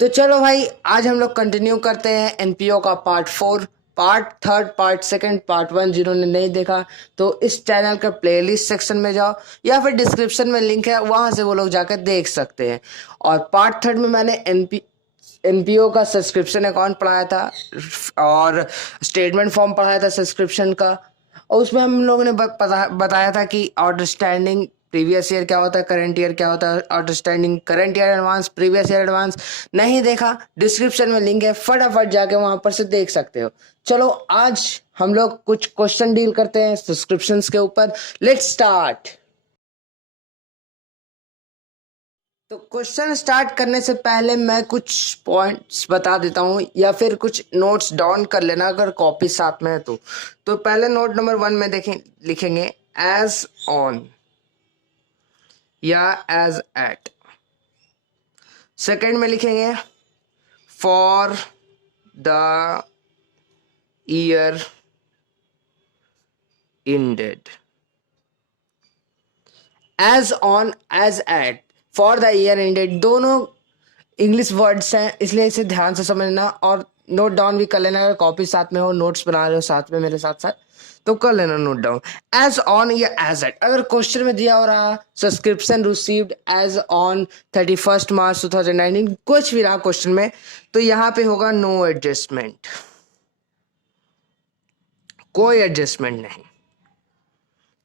तो चलो भाई, आज हम लोग कंटिन्यू करते हैं एनपीओ का part 4, part third, part second, part 1। जिन्होंने नहीं देखा तो इस चैनल का प्लेलिस्ट सेक्शन में जाओ या फिर डिस्क्रिप्शन में लिंक है, वहां से वो लोग जाकर देख सकते हैं। और पार्ट थर्ड में मैंने एनपीओ का सब्सक्रिप्शन अकाउंट पढ़ाया था और स्टेटमेंट फॉर्म पढ़ाया था सब्सक्रिप्शन का। और उसमें हम लोगों ने बताया था कि आउटस्टैंडिंग प्रीवियस ईयर क्या होता है, करंट ईयर क्या होता है, outstanding current year advance, previous year advance. नहीं देखा, डिस्क्रिप्शन में लिंक है, फटाफट जाके वहां पर से देख सकते हो। चलो आज हम लोग कुछ क्वेश्चन डील करते हैं सब्सक्रिप्शंस के ऊपर। Let's start. तो क्वेश्चन स्टार्ट करने से पहले मैं कुछ पॉइंट्स बता देता हूँ या फिर कुछ नोट्स डाउन कर लेना अगर कॉपी साथ में है तो पहले नोट नंबर 1 में देखें, लिखेंगे एज ऑन या एज एट। सेकंड में लिखेंगे for the year ended. As on, as at, for the year ended दोनों इंग्लिश वर्ड्स हैं, इसलिए इसे ध्यान से समझना और नोट डाउन भी कर लेना। अगर कॉपी साथ में हो, नोट्स बना रहे हो साथ में मेरे साथ साथ, तो कर लेना नोट डाउन। एज ऑन या एज एट, अगर क्वेश्चन में दिया हो रहा subscription received as on 31 March 2019, कुछ भी रहा क्वेश्चन में, तो यहाँ पे होगा नो एडजस्टमेंट, कोई एडजस्टमेंट नहीं।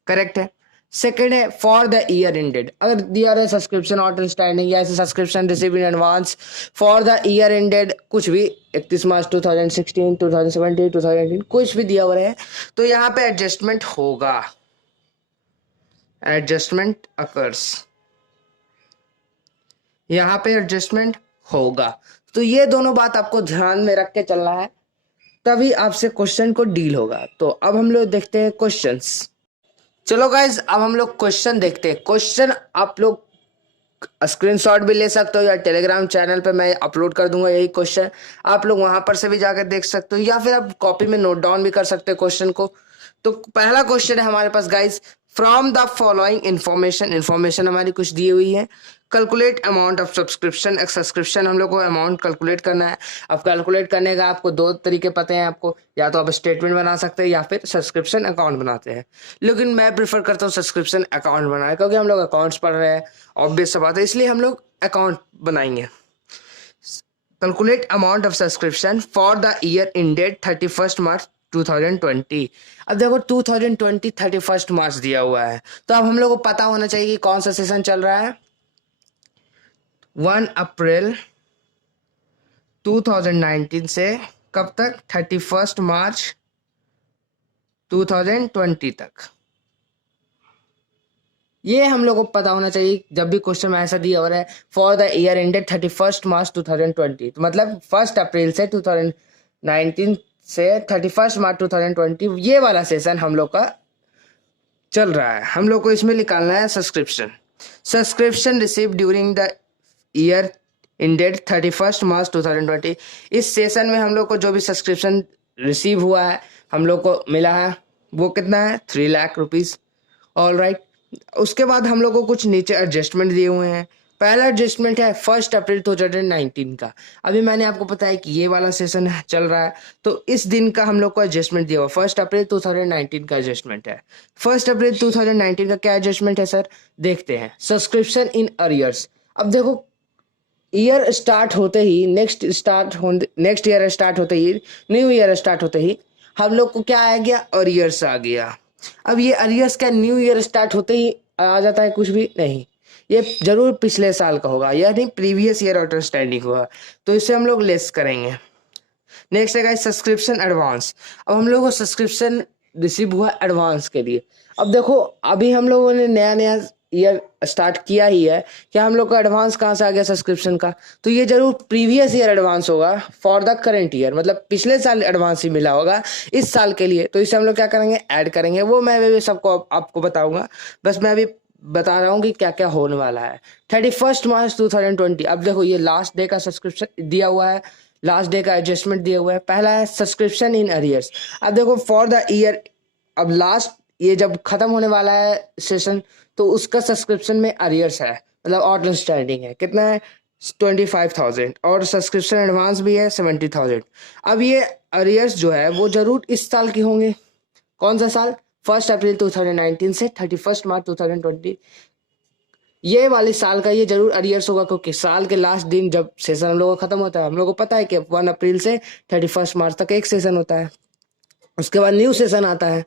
करेक्ट है। सेकेंड है फॉर द ईयर एंडेड, अगर दिया रहा है सब्सक्रिप्शन आउटस्टैंडिंग या ऐसे subscription receive in advance for the year ended, कुछ भी 31 मार्च 2016, 2017, 2018, कुछ भी दिया हुआ है, तो यहाँ पे एडजस्टमेंट होगा, एडजस्टमेंट अकर्स, यहाँ पे एडजस्टमेंट होगा। तो ये दोनों बात आपको ध्यान में रख के चलना है, तभी आपसे क्वेश्चन को डील होगा। तो अब हम लोग देखते हैं क्वेश्चंस। चलो गाइज, अब हम लोग क्वेश्चन देखते हैं। क्वेश्चन आप लोग स्क्रीनशॉट भी ले सकते हो या टेलीग्राम चैनल पे मैं अपलोड कर दूंगा यही क्वेश्चन, आप लोग वहां पर से भी जाकर देख सकते हो या फिर आप कॉपी में नोट डाउन भी कर सकते हो क्वेश्चन को। तो पहला क्वेश्चन है हमारे पास guys, from the following information हमारी कुछ दी हुई है। कैलकुलेट अमाउंट ऑफ सब्सक्रिप्शन, एक सब्सक्रिप्शन हम लोग को अमाउंट कैलकुलेट करना है। अब कैलकुलेट करने का आपको दो तरीके पते हैं आपको, या तो आप स्टेटमेंट बना सकते हैं या फिर सब्सक्रिप्शन अकाउंट बनाते हैं, लेकिन मैं प्रीफर करता हूँ सब्सक्रिप्शन अकाउंट बनाए, क्योंकि हम लोग अकाउंट्स पढ़ रहे हैं, ऑब्वियस सा बात है, इसलिए हम लोग अकाउंट बनाएंगे। Calculate amount of subscription for the year ended 31 मार्च 2020। अब देखो 2020 31 मार्च दिया हुआ है, तो अब हम लोग को पता होना चाहिए कि कौन सा सेशन चल रहा है। 1 अप्रैल 2019 से कब तक, 31 मार्च 2020 तक। ये हम लोग को पता होना चाहिए जब भी क्वेश्चन में ऐसा दिया हो रहा है फॉर द ईयर एंडेड 31 मार्च 2020, तो मतलब 1 अप्रैल से 2019 से 31 मार्च 2020, ये वाला सेशन हम लोग का चल रहा है। हम लोग को इसमें निकालना है subscription receive during the year ended 31 मार्च 2020। इस सेशन में हम लोग को जो भी सब्सक्रिप्शन रिसीव हुआ है, हम लोग को मिला है, वो कितना है, 3 लाख रुपीज। All right. उसके बाद हम लोग को कुछ नीचे एडजस्टमेंट दिए हुए हैं। पहला एडजस्टमेंट है 1 अप्रैल 2019 का। अभी मैंने आपको बताया कि ये वाला सेशन चल रहा है, तो इस दिन का हम लोग को एडजस्टमेंट दिया हुआ 1 अप्रैल 2019 का एडजस्टमेंट है। 1 अप्रैल 2019 का क्या एडजस्टमेंट है सर, देखते हैं। सब्सक्रिप्शन इन अरियर्स, अब देखो ईयर स्टार्ट होते ही, नेक्स्ट ईयर स्टार्ट होते ही, न्यू ईयर स्टार्ट होते ही हम लोग को क्या आ गया, अरियर्स आ गया। अब ये अरियर्स क्या न्यू ईयर स्टार्ट होते ही आ जाता है, कुछ भी नहीं, ये जरूर पिछले साल का होगा, यानी प्रीवियस ईयर आउटस्टैंडिंग होगा, तो इसे हम लोग लेस करेंगे। नेक्स्ट है गाइस सब्सक्रिप्शन एडवांस। अब हम लोग को सब्सक्रिप्शन रिसीव हुआ एडवांस के लिए। अब देखो अभी हम लोगों ने नया नया ईयर स्टार्ट किया ही है, क्या हम लोग का एडवांस कहाँ से आ गया सब्सक्रिप्शन का, तो ये जरूर प्रीवियस ईयर एडवांस होगा फॉर द करंट ईयर, मतलब पिछले साल एडवांस ही मिला होगा इस साल के लिए, तो इसे हम लोग क्या करेंगे, ऐड करेंगे। वो मैं भी सबको आपको बताऊंगा, बस मैं अभी बता रहा हूँ कि क्या क्या होने वाला है। 31 मार्च 2020, अब देखो ये लास्ट डे का सब्सक्रिप्शन दिया हुआ है, लास्ट डे का एडजस्टमेंट दिया हुआ है। पहला है सब्सक्रिप्शन इन अरियर्स। अब देखो फॉर द ईयर, अब लास्ट ये जब खत्म होने वाला है सेशन, तो उसका सब्सक्रिप्शन में अरियर्स है, मतलब आउटस्टैंडिंग है, कितना है, 25,000 और सब्सक्रिप्शन एडवांस भी है 70,000। अब ये अरियर्स जो है वो जरूर इस साल के होंगे। कौन सा साल? 1 अप्रैल 2019 से 31 मार्च 2020, ये वाले साल का ये जरूर अरियर्स होगा, क्योंकि साल के लास्ट दिन जब सेशन हम लोगों का खत्म होता है, हम लोगों को पता है कि 1 अप्रैल से 31 मार्च तक एक सेशन होता है, उसके बाद न्यू सेशन आता है।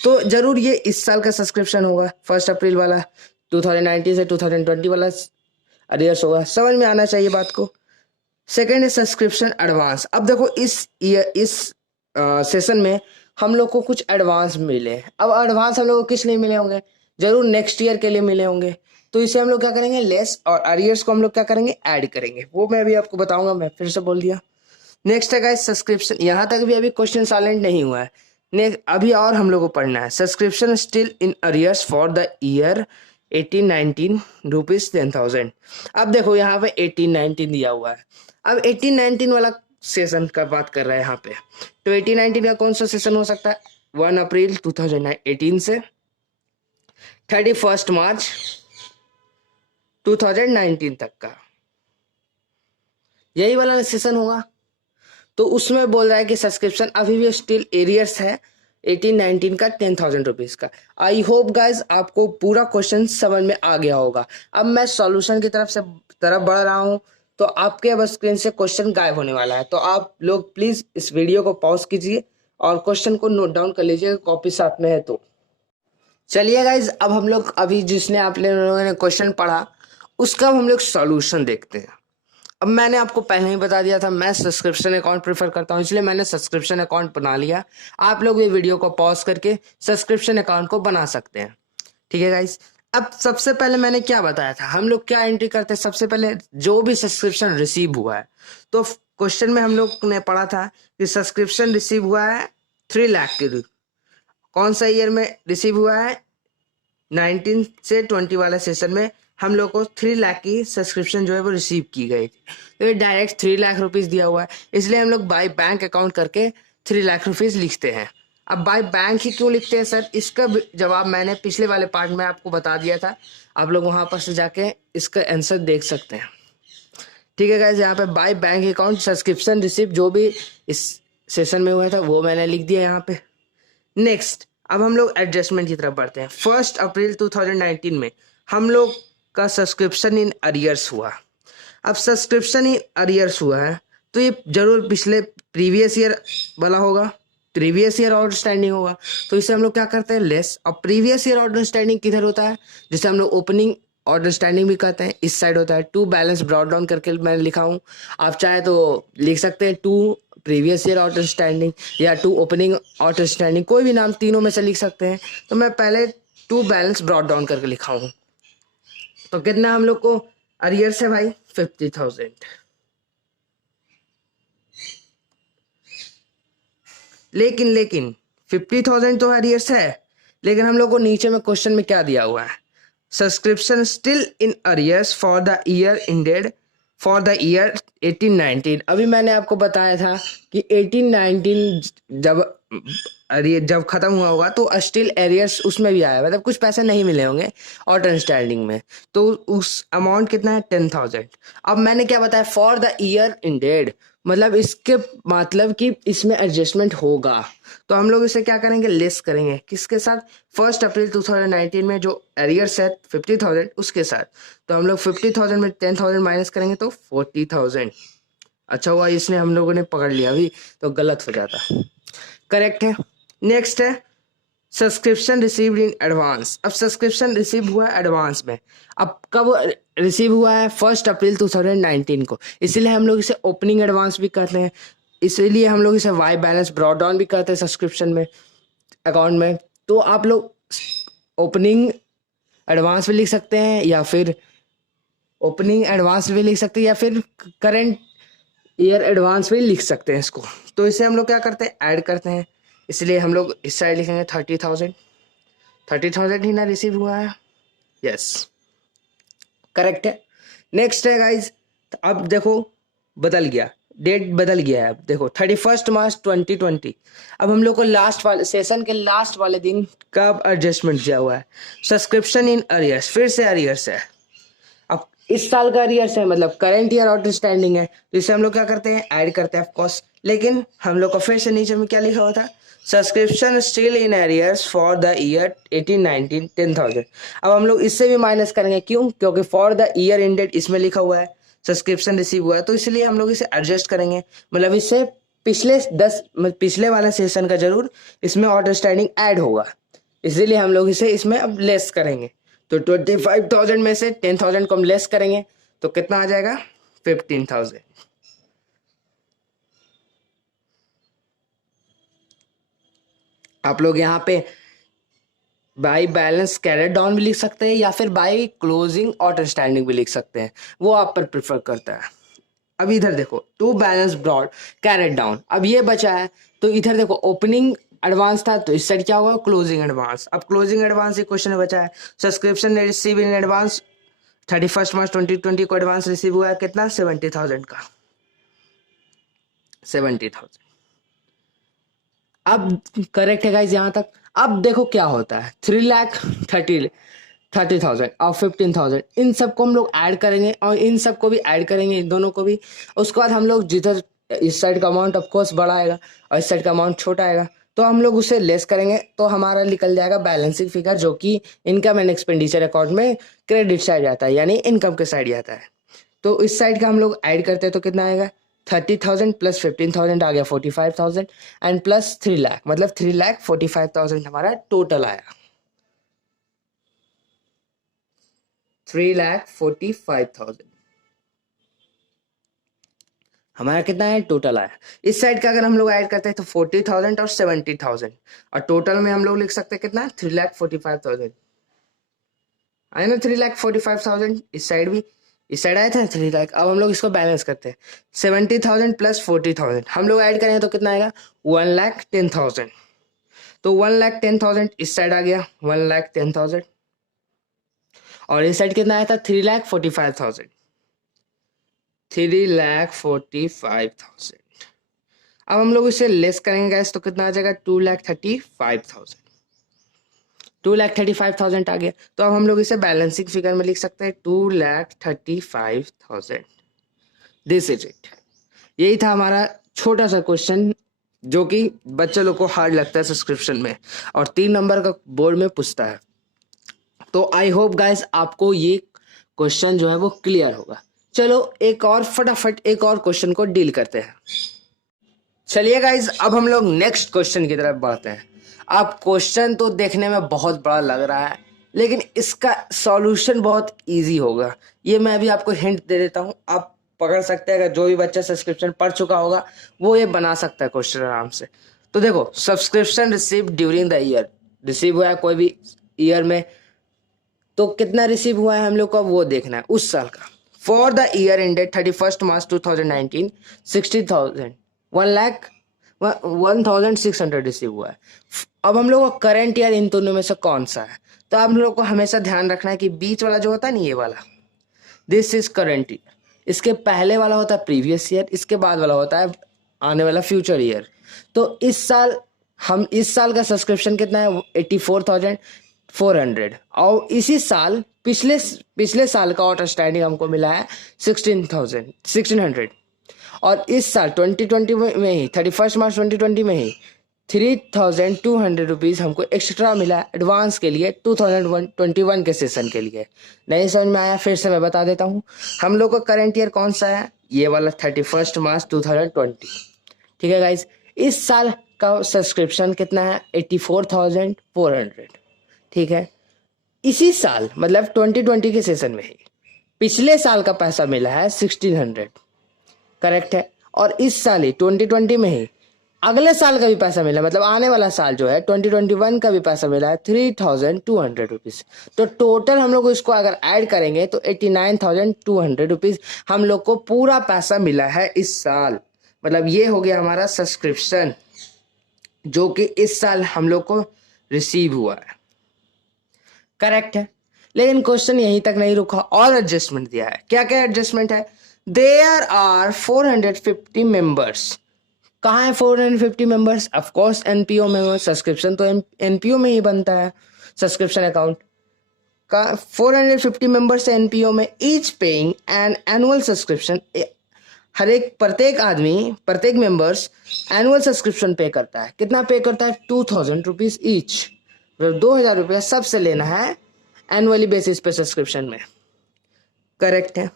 तो जरूर ये इस साल का सब्सक्रिप्शन होगा, 1 अप्रैल वाला 2019 से 2020 वाला अरियर्स होगा। समझ में आना चाहिए बात को। सेकेंड है सब्सक्रिप्शन एडवांस। अब देखो इस सेशन में हम लोग को कुछ एडवांस मिले। अब एडवांस हम लोग को किस लिए मिले होंगे? जरूर नेक्स्ट ईयर के लिए मिले होंगे। तो इसे हम लोग क्या करेंगे? लेस और अरियर्स को हम लोग क्या करेंगे? ऐड करेंगे। वो मैं अभी आपको बताऊंगा, मैं फिर से बोल दिया। नेक्स्ट है गाइस सब्सक्रिप्शन। यहाँ तक भी अभी क्वेश्चन साइलेंट नहीं हुआ है। नेक्स्ट अभी और हम लोग को पढ़ना है। Subscription still in arrears for the year 18-19 rupees 10,000। अब देखो यहाँ पे 18-19 दिया हुआ है। अब 18-19 वाला सेशन का बात कर रहे हैं यहाँ पे। तो 18-19 का कौन सा सेशन हो सकता है? 1 अप्रैल 2018 से 31 मार्च 2019 तक का यही वाला सेशन होगा। तो उसमें बोल रहा है कि सब्सक्रिप्शन अभी भी स्टिल एरियर्स है 18-19 का 10,000 रुपीज का। आई होप गाइज आपको पूरा क्वेश्चन समझ में आ गया होगा। अब मैं सॉल्यूशन की तरफ बढ़ रहा हूँ, तो आपके अब स्क्रीन से क्वेश्चन गायब होने वाला है। तो आप लोग प्लीज इस वीडियो को पॉज कीजिए और क्वेश्चन को नोट डाउन कर लीजिए, कॉपी साथ में है तो। चलिए गाइज, अब हम लोग अभी जिसने आप लोगों ने क्वेश्चन पढ़ा उसका हम लोग सॉल्यूशन देखते हैं। अब मैंने आपको पहले ही बता दिया था मैं सब्सक्रिप्शन अकाउंट प्रेफर करता हूँ, इसलिए मैंने सब्सक्रिप्शन अकाउंट बना लिया। आप लोग ये वीडियो को पॉज करके सब्सक्रिप्शन अकाउंट को बना सकते हैं। ठीक है गाइस। अब सबसे पहले मैंने क्या बताया था, हम लोग क्या एंट्री करते हैं? सबसे पहले जो भी सब्सक्रिप्शन रिसीव हुआ है, तो क्वेश्चन में हम लोग ने पढ़ा था कि सब्सक्रिप्शन रिसीव हुआ है 3 लाख के। कौन सा ईयर में रिसीव हुआ है? 19 से 20 वाला सेशन में हम लोग को 3 लाख की सब्सक्रिप्शन जो है वो रिसीव की गई थी। तो ये डायरेक्ट 3 लाख रुपीज दिया हुआ है, इसलिए हम लोग बाय बैंक अकाउंट करके 3 लाख रुपीज लिखते हैं। अब बाय बैंक ही क्यों लिखते हैं सर? इसका जवाब मैंने पिछले वाले पार्ट में आपको बता दिया था। आप लोग वहां पर से जाके इसका आंसर देख सकते हैं। ठीक है गाइस, यहाँ पे by bank account subscription receive जो भी इस सेशन में हुआ था वो मैंने लिख दिया यहाँ पे। नेक्स्ट, अब हम लोग एडजस्टमेंट की तरफ बढ़ते हैं। 1 अप्रैल 2019 में हम लोग का सब्सक्रिप्शन इन अरियर्स हुआ। अब सब्सक्रिप्शन इन अरियर्स हुआ है तो ये जरूर पिछले प्रीवियस ईयर वाला होगा, प्रीवियस ईयर ऑर्डर स्टैंडिंग होगा। तो इसे हम लोग क्या करते हैं? लेस। अब प्रीवियस ईयर ऑर्डर स्टैंडिंग किधर होता है? जिसे हम लोग ओपनिंग ऑर्डर स्टैंडिंग भी कहते हैं, इस साइड होता है। टू बैलेंस ब्रॉड डाउन करके मैंने लिखा हूँ, आप चाहे तो लिख सकते हैं to previous year order standing या टू ओपनिंग ऑर्डर स्टैंडिंग, कोई भी नाम तीनों में से लिख सकते हैं। तो मैं पहले टू बैलेंस ब्रॉड डाउन करके लिखा हूँ। तो कितना हम लोग को अरियर्स है भाई? 50,000। लेकिन 50,000 तो अरियर्स है, लेकिन हम लोग को नीचे में क्वेश्चन में क्या दिया हुआ है? Subscription still in arrears for the year ended for the year 18-19। अभी मैंने आपको बताया था कि 18-19 जब खत्म हुआ होगा तो स्टिल एरियर्स उसमें भी आया, मतलब कुछ पैसे नहीं मिले होंगे ऑर्डर स्टैंडिंग में। तो उस अमाउंट कितना है? 10,000। अब मैंने क्या बताया? फॉर द ईयर इंडेड, मतलब इसके मतलब कि इसमें एडजस्टमेंट होगा। तो हम लोग इसे क्या करेंगे? लेस करेंगे। किसके साथ? 1 अप्रैल 2019 में जो एरियर्स है 50,000 उसके साथ। तो हम लोग 50,000 में 10,000 माइनस करेंगे तो 40,000। अच्छा हुआ इसने हम लोगों ने पकड़ लिया, अभी तो गलत हो जाता। करेक्ट है। नेक्स्ट है सब्सक्रिप्शन रिसीव्ड इन एडवांस। अब सब्सक्रिप्शन रिसीव हुआ है एडवांस में। अब कब रिसीव हुआ है? 1 अप्रैल 2019 को, इसीलिए हम लोग इसे ओपनिंग एडवांस भी कहते हैं, इसीलिए हम लोग इसे वाई बैलेंस ब्रॉड डाउन भी कहते हैं सब्सक्रिप्शन में अकाउंट में। तो आप लोग ओपनिंग एडवांस भी लिख सकते हैं या फिर ओपनिंग एडवांस भी लिख सकते हैं या फिर करंट ईयर एडवांस भी लिख सकते हैं इसको। तो इसे हम लोग क्या करते हैं? ऐड करते हैं, इसलिए हम लोग इस साइड लिखेंगे 30,000। 30,000 ही ना रिसीव हुआ है। यस, करेक्ट है। नेक्स्ट है गाइज, अब देखो बदल गया, डेट बदल गया है। अब देखो 31 मार्च 2020। अब हम लोग को लास्ट वाले सेशन के लास्ट वाले दिन कब एडजस्टमेंट दिया हुआ है? सब्सक्रिप्शन इन अरियर्स, फिर से अरियर्स है। अब इस साल का अरियर्स है, मतलब करंट ईयर आउटस्टैंडिंग है, तो इसे हम लोग क्या करते हैं, ऐड करते हैं ऑफ कोर्स। लेकिन हम लोग को फिर से नीचे में क्या लिखा हुआ था, subscription still in arrears for the year 18, 19, 10,000। अब हम लोग इससे भी माइनस करेंगे, क्यों, क्योंकि फॉर द ईयर एंडेड इसमें लिखा हुआ है, सब्सक्रिप्शन रिसीव हुआ है, तो इसलिए हम लोग इसे एडजस्ट करेंगे, मतलब इससे पिछले वाला सेशन का जरूर इसमें आउटस्टैंडिंग ऐड होगा, इसीलिए हम लोग इसे इसमें अब लेस करेंगे। तो 25,000 में से 10,000 को हम लेस करेंगे तो कितना आ जाएगा, 15,000। आप लोग यहाँ पे बाई बैलेंस कैरेट डाउन भी लिख सकते हैं या फिर बाई क्लोजिंग आउटस्टैंडिंग भी लिख सकते हैं, वो आप पर प्रेफर करता है। अब इधर देखो, to balance brought carried down, अब ये बचा है, तो इधर देखो ओपनिंग एडवांस था, तो इस साइड क्या होगा, क्लोजिंग एडवांस। अब क्लोजिंग एडवांस एक क्वेश्चन बचा है, सब्सक्रिप्शन रिसीव इन एडवांस 31 मार्च 2020 को एडवांस रिसीव हुआ है कितना, 70,000 का, 70,000। अब करेक्ट है गाइस यहाँ तक। अब देखो क्या होता है, 3,30,000 और 15,000, इन सबको हम लोग ऐड करेंगे और इन सबको भी ऐड करेंगे, इन दोनों को भी। उसके बाद हम लोग जिधर इस साइड का अमाउंट ऑफकोर्स बड़ा आएगा और इस साइड का अमाउंट छोटा आएगा, तो हम लोग उसे लेस करेंगे, तो हमारा निकल जाएगा बैलेंसिंग फिगर, जो कि इनकम एंड एक्सपेंडिचर अकाउंट में क्रेडिट साइड जाता है, यानी इनकम के साइड जाता है। तो इस साइड का हम लोग ऐड करते हैं तो कितना आएगा, 30,000 प्लस 15,000 आ गया 45,000 एंड प्लस 3 लाख, मतलब 3,45,000 हमारा टोटल आया, 3,45,000 हमारा कितना है, टोटल आया। इस साइड का अगर हम लोग ऐड करते हैं तो 40,000 और 70,000, और टोटल में हम लोग लिख सकते हैं कितना, 3,45,000 आए ना, 3,45,000। इस साइड भी, इस साइड आए थे 3 लाख। अब हम लोग इसको बैलेंस करते हैं, 70,000 प्लस 40,000 हम लोग ऐड करेंगे तो कितना आएगा, 1,10,000। तो 1,10,000 इस साइड आ गया, 1,10,000, और इस साइड कितना आया था, 3,45,000, 3,45,000। अब हम लोग इसे लेस करेंगे गैस, तो कितना आ जाएगा, 2,35,000, 2,35,000 आ गया। तो अब हम लोग इसे बैलेंसिंग फिगर में लिख सकते हैं, 2,35,000। This is it. यही था हमारा छोटा सा क्वेश्चन, जो कि बच्चे लोग को हार्ड लगता है सब्सक्रिप्शन में, और 3 नंबर का बोर्ड में पूछता है। तो आई होप गाइस आपको ये क्वेश्चन जो है वो क्लियर होगा। चलो एक और फटाफट एक और क्वेश्चन को डील करते हैं। चलिए गाइस, अब हम लोग नेक्स्ट क्वेश्चन की तरफ बढ़ते हैं। अब क्वेश्चन तो देखने में बहुत बड़ा लग रहा है, लेकिन इसका सॉल्यूशन बहुत इजी होगा, ये मैं अभी आपको हिंट दे देता हूँ, आप पकड़ सकते हैं। अगर जो भी बच्चा सब्सक्रिप्शन पढ़ चुका होगा वो ये बना सकता है क्वेश्चन आराम से। तो देखो, subscription receive during the year, receive हुआ है कोई भी ईयर में, तो कितना रिसीव हुआ है हम लोग को वो देखना है उस साल का। For the year ended 31 March 2019, 60,000, 1,0600 receive हुआ है। अब हम लोग को करंट ईयर इन दोनों में से कौन सा है, तो आप लोग को हमेशा ध्यान रखना है कि बीच वाला जो होता है ना, ये वाला, दिस इज करंट ईयर, इसके पहले वाला होता है प्रीवियस ईयर, इसके बाद वाला होता है आने वाला फ्यूचर ईयर। तो इस साल का सब्सक्रिप्शन कितना है, 84,400, और इसी साल पिछले साल का आउटस्टैंडिंग हमको मिला है 16,100, और इस साल 2020 में ही 31 मार्च 2020 में ही 3,200 रुपीज़ हमको एक्स्ट्रा मिला एडवांस के लिए 2021 के सेशन के लिए। नहीं समझ में आया, फिर से मैं बता देता हूँ। हम लोग का करंट ईयर कौन सा है, ये वाला 31 मार्च 2020, ठीक है गाइज। इस साल का सब्सक्रिप्शन कितना है, 84,400, ठीक है। इसी साल मतलब 2020 के सेशन में ही पिछले साल का पैसा मिला है 1,600, करेक्ट है। और इस साल ही 2020 में ही अगले साल का भी पैसा मिला, मतलब आने वाला साल जो है 2021 का भी पैसा मिला है 3,200 रुपीज़। तो टोटल हम लोग इसको अगर ऐड करेंगे तो 89,200 रुपीज़ हम लोग को पूरा पैसा मिला है इस साल। मतलब ये हो गया हमारा सब्सक्रिप्शन जो कि इस साल हम लोग को रिसीव हुआ है, करेक्ट है। लेकिन क्वेश्चन यहीं तक नहीं रुका, और एडजस्टमेंट दिया है। क्या क्या एडजस्टमेंट है, देयर आर 450 मेंबर्स। कहाँ है 450 मेंबर्स, ऑफकोर्स एनपीओ में। सब्सक्रिप्शन तो एनपीओ में ही बनता है, सब्सक्रिप्शन अकाउंट। का 450 मेंबर्स है एनपीओ में, each paying an annual subscription, प्रत्येक आदमी, प्रत्येक मेंबर्स एनुअल सब्सक्रिप्शन पे करता है। कितना पे करता है? 2000 रुपीज ईच, 2000 रुपया सबसे लेना है एनुअली बेसिस पे सब्सक्रिप्शन में। करेक्ट है।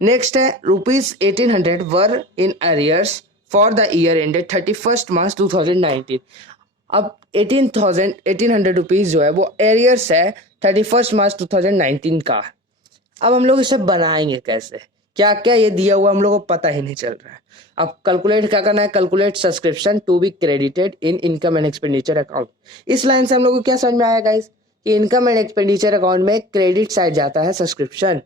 नेक्स्ट है ₹1800 were in arrears for the year ended 31 March 2019। अब 1800 रुपीज जो है वो एरियर्स है 31 मार्च 2019 का। अब हम लोग इसे बनाएंगे कैसे, क्या क्या ये दिया हुआ हम लोग को पता ही नहीं चल रहा है। अब कैलकुलेट क्या करना है? Calculate subscription to be credited in income and expenditure account. इस लाइन से हम लोग को क्या समझ में आया गाइस कि इनकम एंड एक्सपेंडिचर अकाउंट में क्रेडिट साइड जाता है सब्सक्रिप्शन।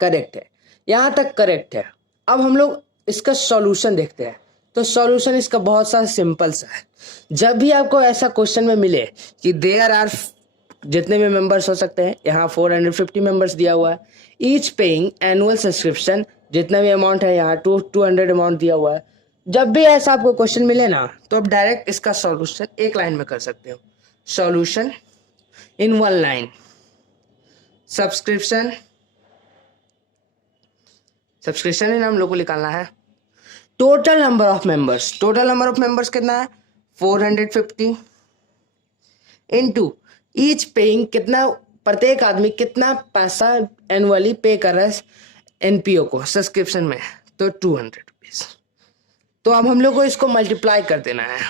करेक्ट है, यहां तक करेक्ट है। अब हम लोग इसका सॉल्यूशन देखते हैं। तो सॉल्यूशन इसका बहुत सा सिंपल सा है। जब भी आपको ऐसा क्वेश्चन में मिले कि देयर आर, जितने भी मेंबर्स हो सकते हैं, यहाँ 450 मेंबर्स दिया हुआ है, ईच पेइंग एनुअल सब्सक्रिप्शन, जितना भी अमाउंट है यहाँ 200 अमाउंट दिया हुआ है। जब भी ऐसा आपको क्वेश्चन मिले ना, तो आप डायरेक्ट इसका सॉल्यूशन एक लाइन में कर सकते हो। Solution in one line, subscription in हम लोग को निकालना है total number of members. Total number of members कितना है? 450 इनटू ईच पेइंग, कितना प्रत्येक आदमी कितना पैसा एनुअली पे कर रहा है एनपीओ को सब्सक्रिप्शन में, तो 200 रुपीज। तो अब हम लोग को इसको मल्टीप्लाई कर देना है।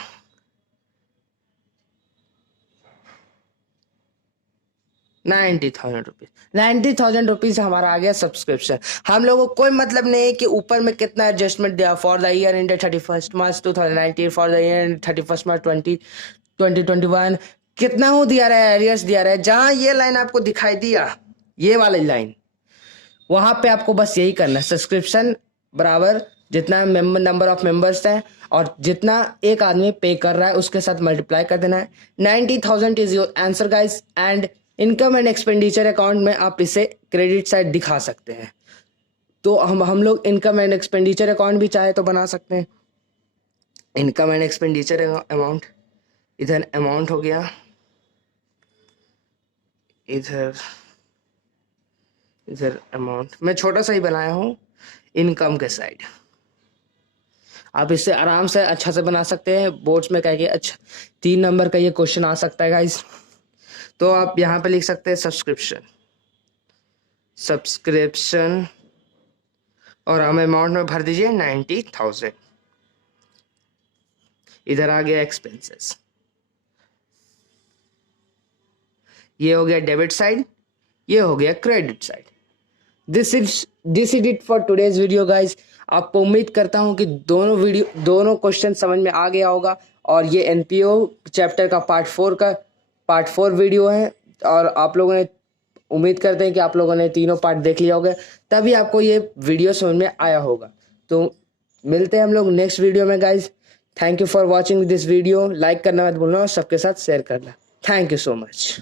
90,000 रुपीज। 90,000 रुपीज हमारा आ गया सब्सक्रिप्शन। हम लोगों को कोई मतलब नहीं है कि ऊपर में कितना एडजस्टमेंट दिया for the year ended 31 March 2019, for the year ended 31 मार्च 2021, कितना हो दिया रहा है, एरियर्स दिया रहा है। जहां ये लाइन आपको दिखाई दिया, ये वाली लाइन, वहां पे आपको बस यही करना है, सब्सक्रिप्शन बराबर जितना नंबर ऑफ मेंबर्स है और जितना एक आदमी पे कर रहा है उसके साथ मल्टीप्लाई कर देना है। 90,000 is your answer guys. And income and expenditure account में आप इसे क्रेडिट साइड दिखा सकते हैं। तो हम लोग इनकम एंड एक्सपेंडिचर अकाउंट भी चाहे तो बना सकते हैं। इनकम एंड एक्सपेंडिचर अमाउंट, इधर अमाउंट हो गया, इधर अमाउंट मैं छोटा सा ही बनाया हूं इनकम के साइड। आप इससे आराम से अच्छा से बना सकते हैं। बोर्ड्स में कहेंगे अच्छा 3 नंबर का ये क्वेश्चन आ सकता है गाइस। तो आप यहाँ पे लिख सकते हैं सब्सक्रिप्शन और हम अमाउंट में भर दीजिए 90,000। इधर आ गया एक्सपेंसेस, ये हो गया डेबिट साइड, ये हो गया credit side. This is it for today's video guys. आपको उम्मीद करता हूं कि दोनों क्वेश्चन समझ में आ गया होगा। और ये एनपीओ चैप्टर का पार्ट 4 वीडियो है। और आप लोगों ने, उम्मीद करते हैं कि आप लोगों ने तीनों पार्ट देख लिया होगा, तभी आपको ये वीडियो समझ में आया होगा। तो मिलते हैं हम लोग नेक्स्ट वीडियो में guys. Thank you for watching this video. Like करना मत भूलना और सबके साथ शेयर करना। Thank you so much.